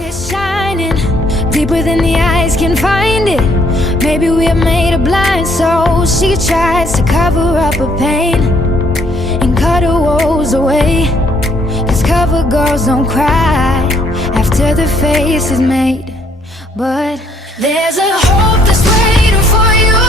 It's shining deeper than the eyes can find it. Maybe we're made of blind souls. She tries to cover up her pain and cut her woes away. 'Cause cover girls don't cry after the face is made. But there's a hope that's waiting for you.